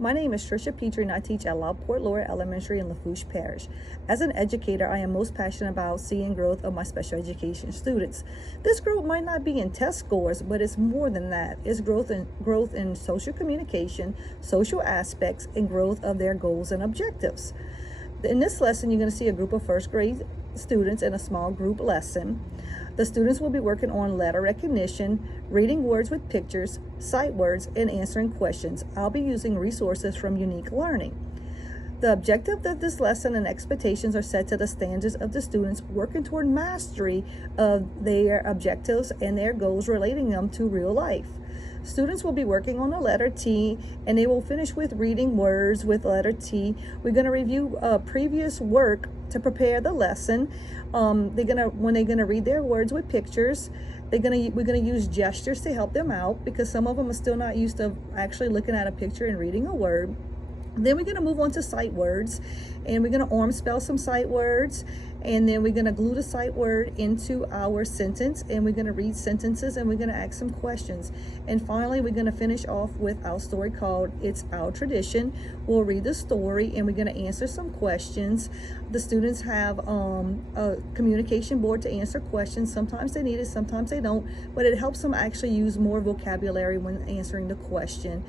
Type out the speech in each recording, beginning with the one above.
My name is Trisha Petrie and I teach at Lafourche Lower Elementary in Lafourche Parish. As an educator, I am most passionate about seeing growth of my special education students. This growth might not be in test scores, but it's more than that. It's growth in social communication, social aspects, and growth of their goals and objectives. In this lesson, you're going to see a group of first grade students in a small group lesson. The students will be working on letter recognition, reading words with pictures, sight words, and answering questions. I'll be using resources from Unique Learning. The objective of this lesson and expectations are set to the standards of the students working toward mastery of their objectives and their goals relating them to real life. Students will be working on the letter T, and they will finish with reading words with letter T. We're going to review previous work to prepare the lesson. When they're gonna read their words with pictures, we're gonna use gestures to help them out because some of them are still not used to actually looking at a picture and reading a word. Then we're gonna move on to sight words, and we're gonna arm spell some sight words, and then we're gonna glue the sight word into our sentence, and we're gonna read sentences, and we're gonna ask some questions. And finally, we're gonna finish off with our story called It's Our Tradition. We'll read the story, and we're gonna answer some questions. The students have a communication board to answer questions. Sometimes they need it, sometimes they don't, but it helps them actually use more vocabulary when answering the question.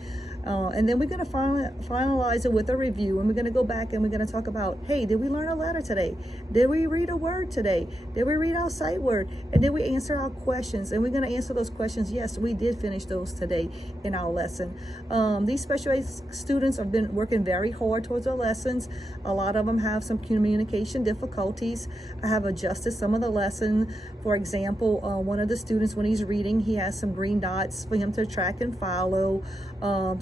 And then we're going to finalize it with a review, and we're going to go back and we're going to talk about, hey, did we learn a letter today? Did we read a word today? Did we read our sight word? And did we answer our questions? And we're going to answer those questions. Yes, we did finish those today in our lesson. These special ed students have been working very hard towards their lessons. A lot of them have some communication difficulties. I have adjusted some of the lesson. For example, one of the students, when he's reading, he has some green dots for him to track and follow.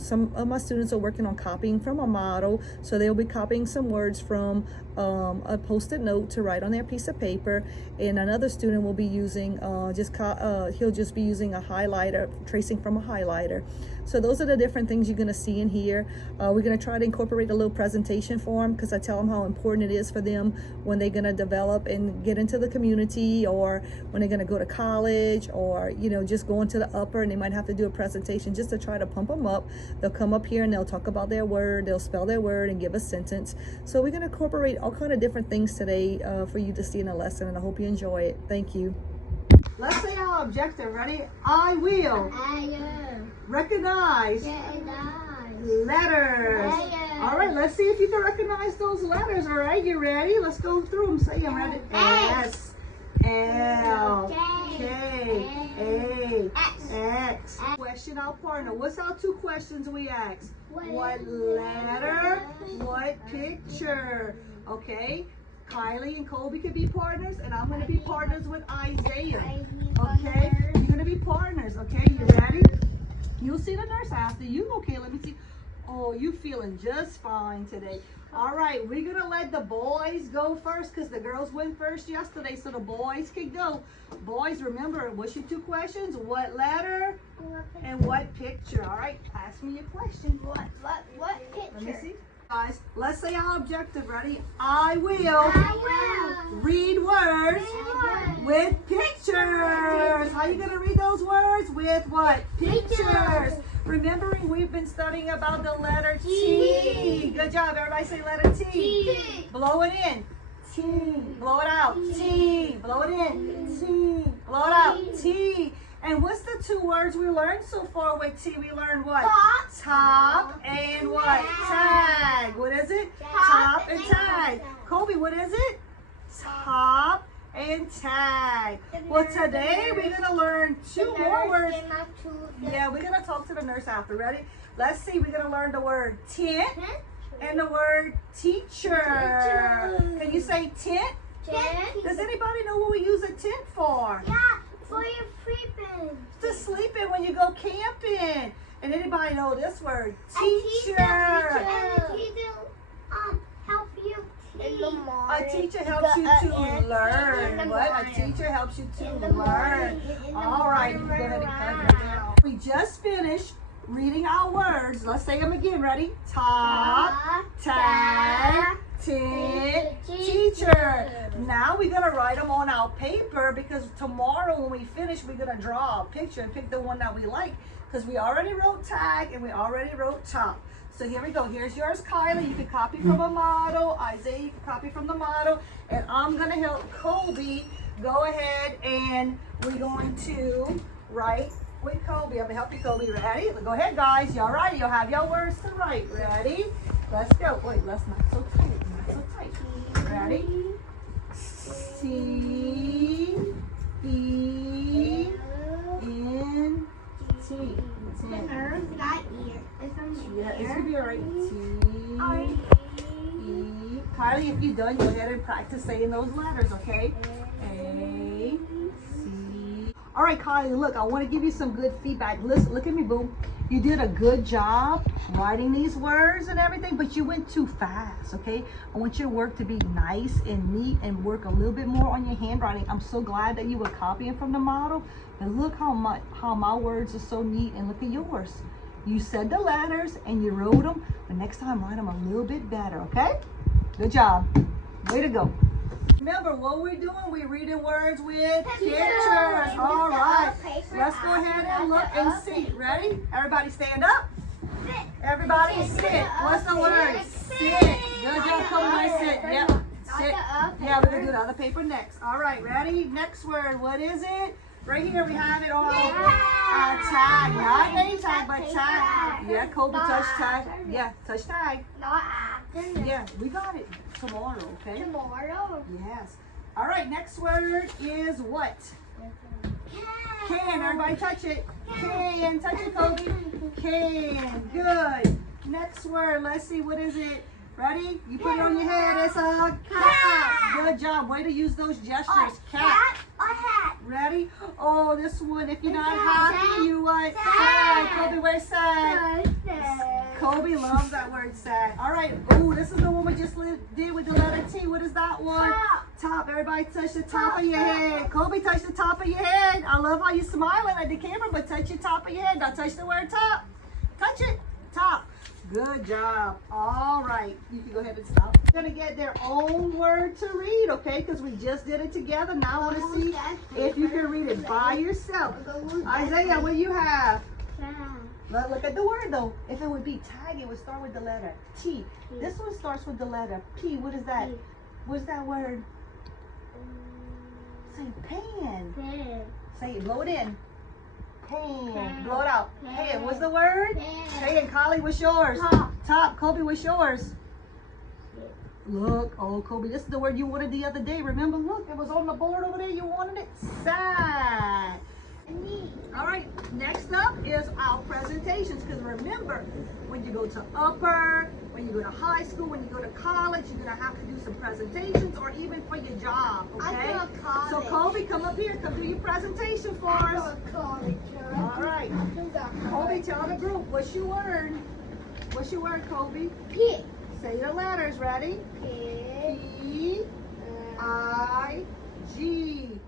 Some of my students are working on copying from a model, so they'll be copying some words from a post-it note to write on their piece of paper. And another student will be using he'll just be using a highlighter, tracing from a highlighter. So those are the different things you're going to see in here. We're going to try to incorporate a little presentation for them because I tell them how important it is for them when they're going to develop and get into the community, or when they're going to go to college, or just go into the upper and they might have to do a presentation just to try to pump them up. They'll come up here and they'll talk about their word, they'll spell their word and give a sentence. So we're going to incorporate all kind of different things today for you to see in a lesson, and I hope you enjoy it. Thank you. Let's say our objective. Ready? I will recognize letters. All right, let's see if you can recognize those letters. All right, you ready? Let's go through them. Say them. Ready? S, L, K, A, X. Question our partner. What's our two questions we ask? What letter? What picture? Okay. Kylie and Colby can be partners, and I'm going to be partners with Isaiah. Okay? You're going to be partners. Okay? You ready? You'll see the nurse after you. Okay, let me see. Oh, you feeling just fine today. All right, we're going to let the boys go first because the girls went first yesterday, so the boys can go. Boys, remember, what's your two questions? What letter and what picture? All right, ask me your question. What picture? Let me see. Guys, let's say our objective. Ready? I will read words with pictures. How are you going to read those words? With what? Pictures. Remembering we've been studying about the letter T. Good job. Everybody say letter T. Blow it in. T. Blow it out. T. Blow it in. T. Blow it out. T. And what's the two words we learned so far with T? We learned what? Top and what? Tag. What is it? Top and tag. Colby, what is it? Top and tag. Well, today we're going to learn two more words. Yeah, we're going to talk to the nurse after. Ready? Let's see. We're going to learn the word tent and the word teacher. Can you say tent? Does anybody know what we use a tent for? Yeah. For your sleeping. To sleep in when you go camping. And anybody know this word? Teacher. A teacher help you in the morning. A teacher helps you to learn. What? A teacher helps you to learn. All right. Go ahead and cut it down. We just finished reading our words. Let's say them again. Ready? Top, tag, tent, teacher. Now we're going to write them on our paper because tomorrow when we finish, we're going to draw a picture and pick the one that we like because we already wrote tag and we already wrote top. So here we go. Here's yours, Kylie. You can copy from a model. Isaiah, you can copy from the model. And I'm going to help Colby go ahead and we're going to write with Colby. I'm going to help you, Colby. Ready? Go ahead, guys. Y'all ready? You'll have your words to write. Ready? Let's go. Wait, let's not so tight. Not so tight. Ready? T E N T. Yeah, it's gonna be alright. T E. Kylie, if you're done, go ahead and practice saying those letters, okay? A C. All right, Kylie. Look, I want to give you some good feedback. Listen, look at me, boo. You did a good job writing these words and everything, but you went too fast, okay? I want your work to be nice and neat and work a little bit more on your handwriting. I'm so glad that you were copying from the model. And look how my words are so neat, and look at yours. You said the letters and you wrote them, but next time write them a little bit better, okay? Good job. Way to go. Remember what we're doing, we're reading words with pictures. All right, let's go ahead and look and see. Ready? Everybody stand up. Everybody sit. What's the word? Sit. Good job, Cody. Sit. Yep. Sit. Yeah, we're going to do the other paper next. All right, ready? Next word. What is it? Right here we have it on tag. Not name tag, but tag. Yeah, Colby, touch tag. Yeah, touch tag. Yeah, we got it. Tomorrow, okay? Tomorrow? Yes. All right, next word is what? Can. Everybody touch it. Can. Touch it, Kobe. Can. Good. Next word. Let's see. What is it? Ready? You put it on your head. It's a cat. Good job. Way to use those gestures. Cat. Ready? Oh, this one. If you're not happy, you what? Sad. Kobe, where's sad? Kobe loves that word sad. All right. Oh, this is the one we just did with the letter T. What is that one? Top. Everybody touch the top of your head. Kobe, touch the top of your head. I love how you're smiling at the camera, but touch your top of your head. Now touch the word top. Touch it. Top. Good job. All right. You can go ahead and stop. They're going to get their own word to read, okay? Because we just did it together. Now I want to see if you can read it by yourself. Isaiah, what do you have? Look at the word, though. If it would be tag, it would start with the letter T. This one starts with the letter P. What is that? What's that word? Say pan. Say it. Blow it in. Pan. Blow it out. Pan. What's the word? Pan. Kylie, what's yours? Top. Kobe, what's yours? Look. Oh, Kobe, this is the word you wanted the other day. Remember? Look, it was on the board over there. You wanted it. Sad. All right. Next up is our presentations. Because remember, when you go to upper, when you go to high school, when you go to college, you're going to have to do some presentations or even for your job, okay? So Kobe, come up here. Come do your presentation for us. All right. Kobe, tell the group, what's your word? What's your word, Kobe? Pig. Say the letters. Ready? Pig. P-I-G.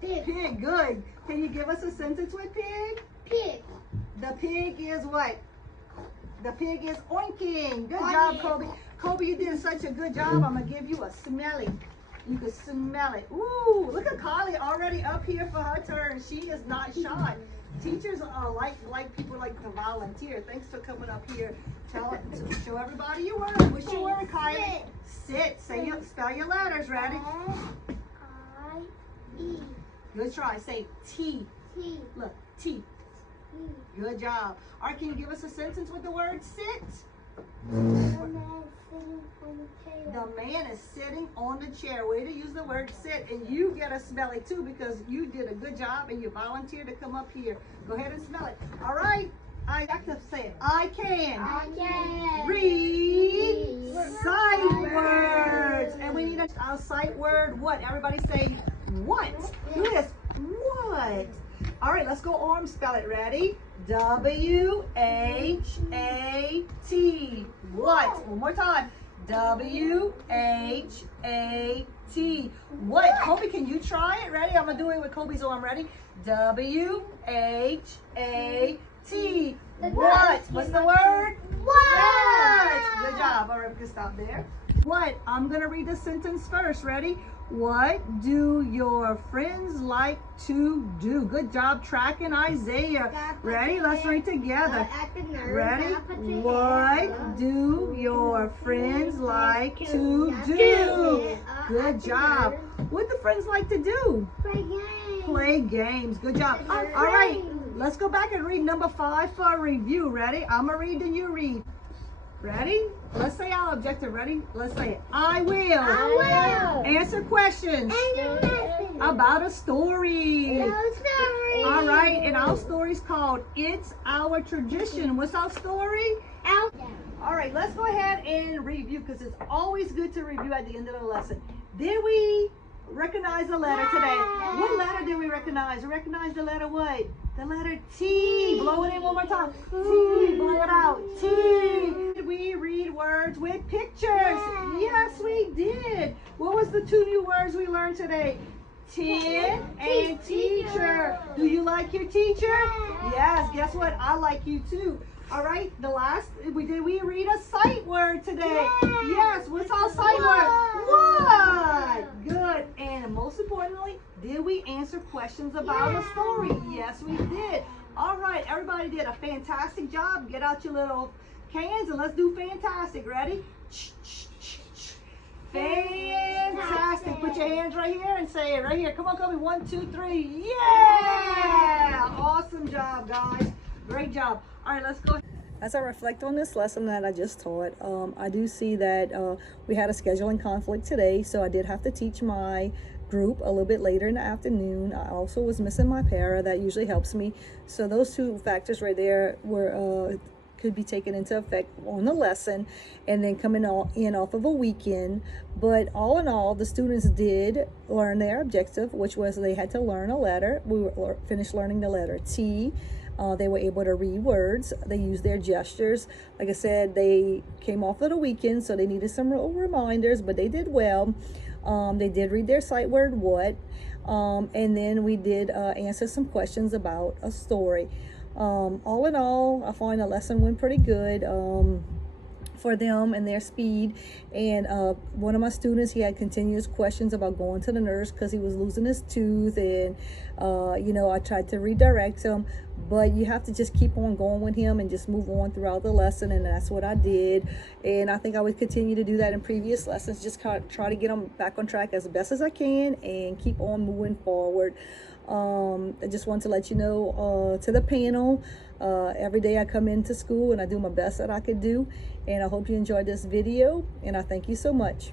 Pig. Pig. Good. Can you give us a sentence with pig? Pig. The pig is what? The pig is oinking. Good job, Kobe. Kobe, you did such a good job. I'm going to give you a smelly. You can smell it. Ooh, look at Kylie already up here for her turn. She is not shy. Teachers like people like to volunteer. Thanks for coming up here. Show everybody your word. What's your word, Kylie? Sit. Spell your letters. Ready? I-E. Good try. Say T. T. Look, T. Good job. All right, can you give us a sentence with the word sit? The man is sitting on the chair. Way to use the word sit. And you get a smell it too because you did a good job and you volunteered to come up here. Go ahead and smell it. All right. I have to say it. I can read sight words. And we need a sight word. What? Everybody say what? Do this. What? All right, let's go arm spell it. Ready? W-H-A-T. What? One more time. W-H-A-T. What? Kobe, can you try it? Ready? I'm going to do it with Kobe's arm. Ready? W-H-A-T. What? What's the word? What? Good job. All right, we can stop there. What? I'm gonna read the sentence first. Ready? What do your friends like to do? Good job tracking, Isaiah. Ready? Let's read together. Ready? What do your friends like to do? Good job. What do friends like to do? Play games. Play games. Good job. All right, let's go back and read number 5 for a review. Ready? I'm gonna read and you read. Ready? Let's say our objective. Ready? Let's say it. I will. Answer questions about a story. All right, and our story's called It's Our Tradition. What's our story? All right, let's go ahead and review because it's always good to review at the end of the lesson. Did we recognize the letter today? What letter did we recognize? We recognized the letter what? The letter T. Blow it in one more time. T. Blow it out. T. Did we read words with pictures? Yes, we did. What was the 2 new words we learned today? Tin and teacher. Do you like your teacher? Yes. Guess what? I like you too. All right. The last did we read a sight word today? Yes. What's our sight word? What? Good. And most importantly, did we answer questions about a story? Yes, we did. All right. Everybody did a fantastic job. Get out your little cans and let's do fantastic. Ready? Fantastic. Put your hands right here and say it right here. Come on, Kobe. 1, 2, 3. Yeah! Awesome job, guys. Great job. All right, let's go. As I reflect on this lesson that I just taught, I do see that we had a scheduling conflict today, so I did have to teach my group a little bit later in the afternoon. I also was missing my para. That usually helps me. So those 2 factors right there were could be taken into effect on the lesson and then coming in off of a weekend. But all in all, the students did learn their objective, which was they had to learn a letter. We were finished learning the letter T. They were able to read words. They used their gestures. Like I said, they came off of the weekend, so they needed some little reminders, but they did well. They did read their sight word, what. And then we did answer some questions about a story. All in all, I find the lesson went pretty good for them and their speed. And one of my students, he had continuous questions about going to the nurse because he was losing his tooth. And, you know, I tried to redirect him. But you have to just keep on going with him and just move on throughout the lesson. And that's what I did. And I think I would continue to do that in previous lessons. Just try to get them back on track as best as I can and keep on moving forward. I just want to let you know to the panel, every day I come into school and I do my best that I could do. And I hope you enjoyed this video. And I thank you so much.